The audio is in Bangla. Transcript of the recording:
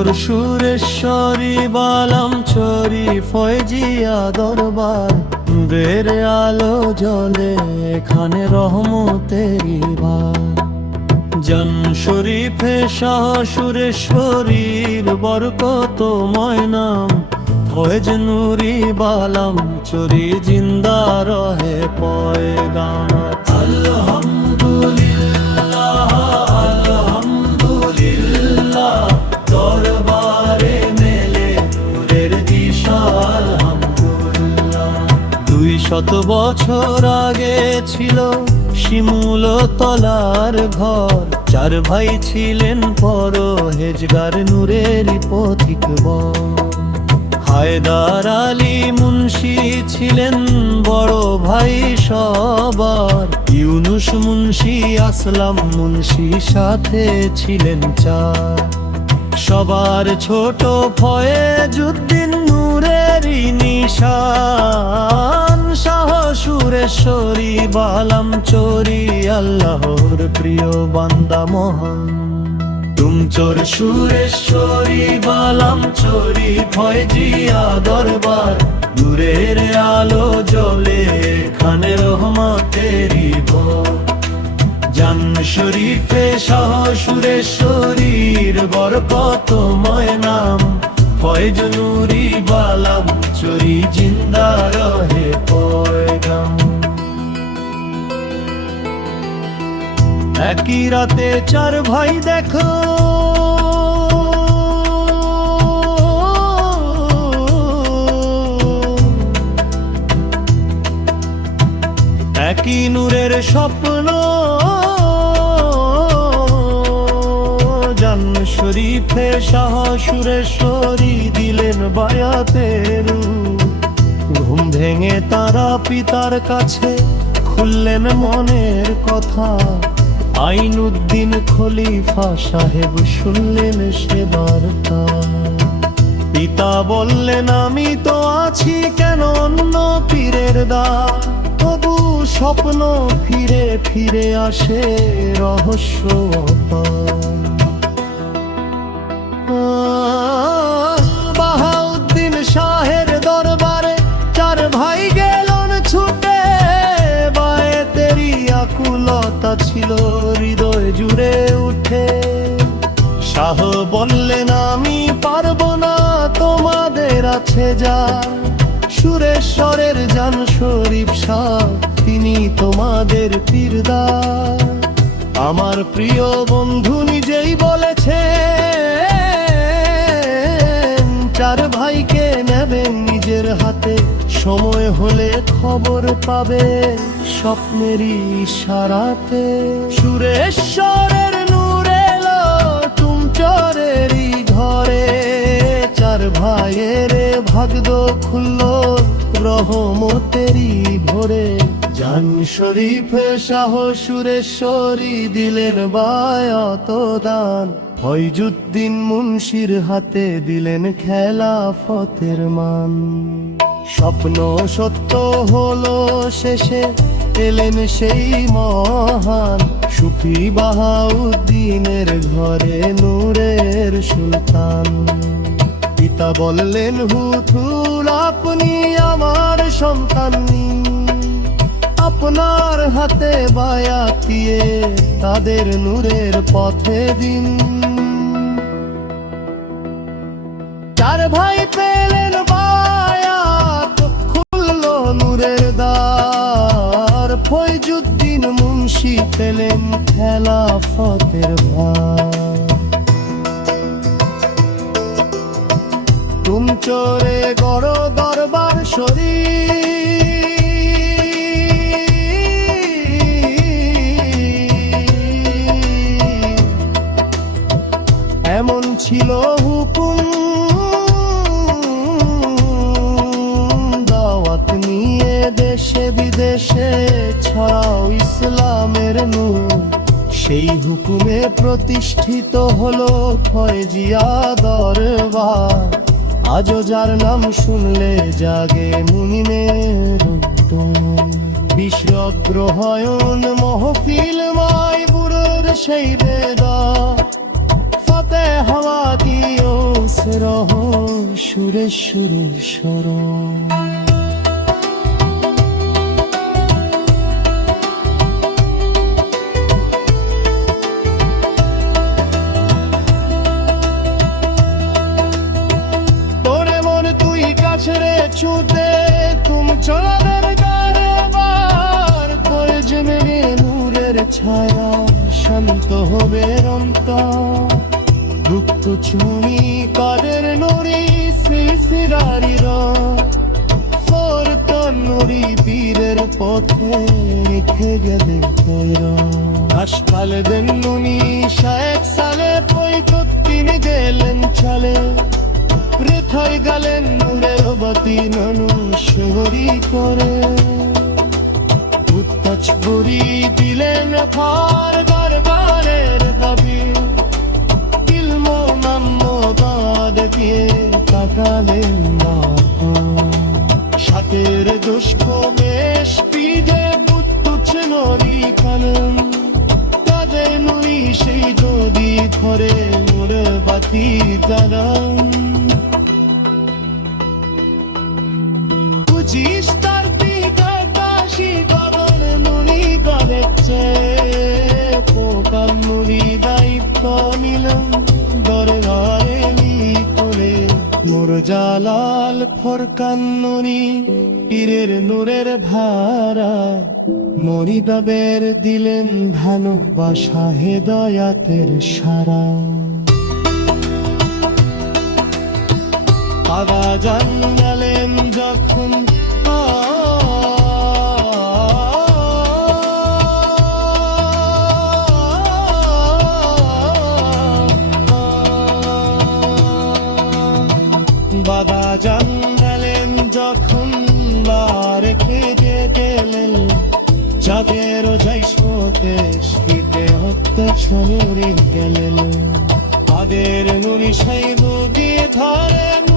চোর সুরেশ্বরী বালাম চরি ফয়জিয়া দরবার, নূরের আলো জলে এখানে রহমতেরি ভার। জান শরীফে শাহ সুরেশ্বরীর বরকতময় নাম, ফয়েজ নুরি বালাম চরি জিন্দা রহে পয়গাম। আলহামদুলিল্লাহ আলহামদুলিল্লাহ, দরবারে মেলে নূরের দিশা আলহামদুলিল্লাহ। 200 বছর আগে ছিল শিমুল তলার ঘর, 4 ভাই ছিলেন পরহেজগার নূরেরই পথিকবর। হায়দার আলী মুন্সি ছিলেন বড় ভাই সবার, ইউনুস মুন্সি আসলাম মুন্সি সাথে ছিলেন 4। সবার ছোট ফয়েজউদ্দিন নূরেরই নিশান, শাহ সুরেশ্বরী বালাম চরি আল্লাহর প্রিয় বান্দা মহান। চোর সুরেশ্বরী বালাম চরি ফয়জিয়া দরবার, নূরের আলো জ্বলে এখানে রহমতেরি ভর। জান শরীফে শাহ সুরেশ্বরীর বরকতময় নাম, ফয়েজ নুরি বালাম চরি জিন্দা রহে পয়গাম। একই রাতে 4 ভাই দেখো একই নূরের স্বপ্ন, জান শরীফে শাহ সুরেশ্বরী দিলেন বায়াতের। ঘুম ভেঙে তারা পিতার কাছে খুললেন মনের কথা, আইনুদ্দিন খলিফা সাহেব শুনলেন সে বার্তা। পিতা বললেন আমি তো আছি কেন অন্য পীরের দ্বার, তবু স্বপ্ন ফিরে ফিরে আসে রহস্য অপার। বাহাউদ্দিন শাহের দরবারে 4 ভাই গেলেন ছুটে, বায়েতেরি আকুলতা ছিল হৃদয় জুড়ে উঠে। শাহ বললেন আমি পারবো না, তোমাদের আছে যার সুরেশ্বরের জান শরীফ শাহ, তিনি তোমাদের পীরদার। আমার প্রিয় বন্ধু নিজেই বলেছেন 4 ভাইকে নেবেন নিজের হাতে, সময় হলে খবর পাবে স্বপ্নেরই ইশারাতে। সুরেশ্বরের নূর এলো তুমচরেরই ঘরে, 4 ভাইয়ের ভাগ্য খুলল রহমতেরই ভোরে। জান শরীফে শাহ সুরেশ্বরী দিলেন বায়াত দান, ফয়জউদ্দিন মুন্সির হাতে দিলেন খেলাফতের মান। স্বপ্ন সত্য হলো শেষে এলেন সেই মহান, সুফি বাহাউদ্দিনের ঘরে নূরের সুলতান। পিতা বললেন হুথুল আপনি আমার সন্তান, আপনার হাতে বায়াত দিয়ে তাদের নূরের পথে দিন। 4 ভাই পেলেন বায়াত, খুলল নূরের দ্বার, ফয়জউদ্দিন মুন্সি পেলেন খেলাফতের ভার। তুমচরে গড় দরবার শরীফ, এমন ছিল হুকুম দাওয়াত নিয়ে দেশে বিদেশে ছড়াও ইসলামের নূর। সেই হুকুমে প্রতিষ্ঠিত হলো ফয়জিয়া দরবার, আজও যার নাম শুনলে জাগে মুমিনের উদ্যম। বিশ্বগ্রহায়ণ মহফিল মাই বুড়োর সেই বেদা, ফতে হাওয়া দিও রহ সুরে সুরে স্মরণ। রে ছুতে তুম চলাদের কারবার প্রয়োজন রে নূরের ছায়া শান্ত হবে অন্তর। দুঃখ ছুঁই কাদের নুরি সিলসিলারি ফোরতন নুরি পীরের পথে লিখে গেলে আশপাল দেন নুনি শায়েক সালে পৈকত্তিনি গেলেন চলে পৃথই গেলেন নূরের বাতি নানু শহরি করে। উত্তাজ বুড়ি দিলেন ফার দরবারের দাবি ইলম নাম্য বাদ দিয়ে তাকালেন না। সাতের দুষ্প বেশ পিঠে পুত্তুচ নরি খালেন তাদের নুই সেই যদি ধরে মোরে বাতি জ্বালান। তার পিতা কাশি গগন মুনি গলেছে পোকাল মুড়ি দায়িত্ব নিলাম ঘরে ঘরে করে। মোর জালাল ফরকান নুরি পীরের নূরের ভাড়া মরিদাবের দিলেন ভালোবাসা হেদায়াতের সারা। আদা জানলেন যখন বাদা জানলেন যখন রেখে গেলেন যাদের যাইশোতে শীতে হত্যা ছড়ে গেলেন তাদের নুরি সাইদ দিয়ে ধরেন